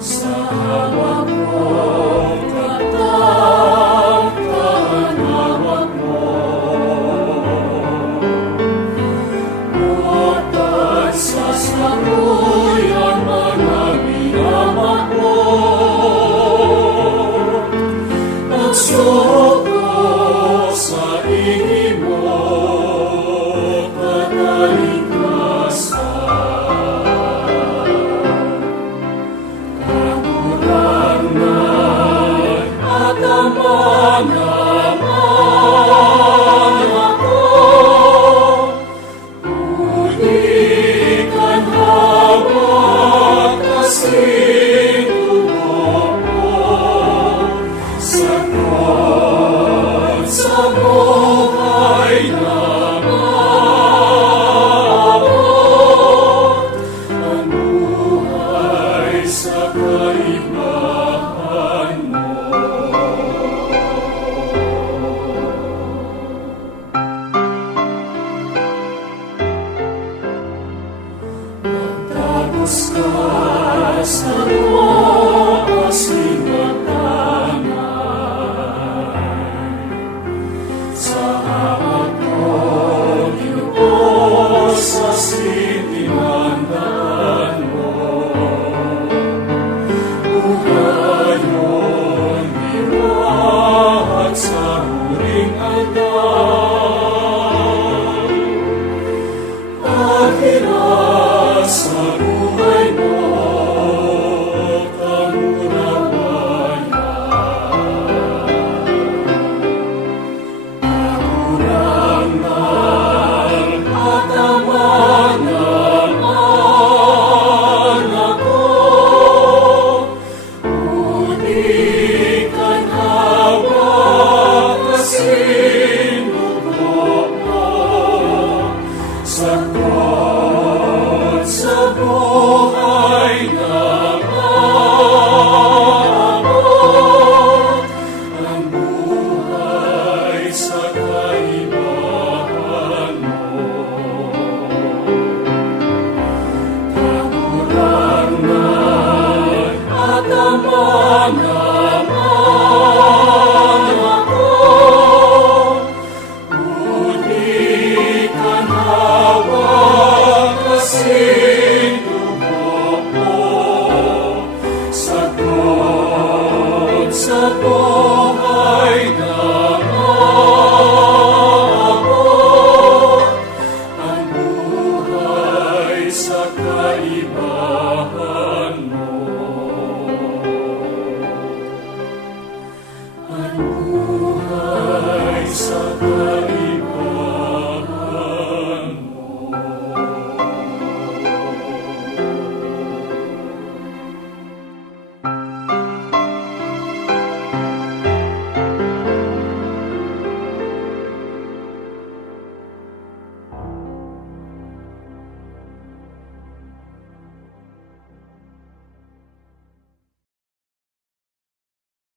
sa hawak mong tatakpan hawak mo. At sasabuy ang mga binamak mo. Pagsuko sa ingin mo, sa luwas sa hawak mo, Diyos, sa sinimandan mo. Buhayon, liwat sa huling aldan. Paghiras sa buhay mo, sa buhay na maabot, ang buhay sa kaibahan mo. Kakulangan at amanaman ako, ngunit ang hawak kasing dugo mo. Sagot sa buhay na maabot, ang buhay sa kaibahan.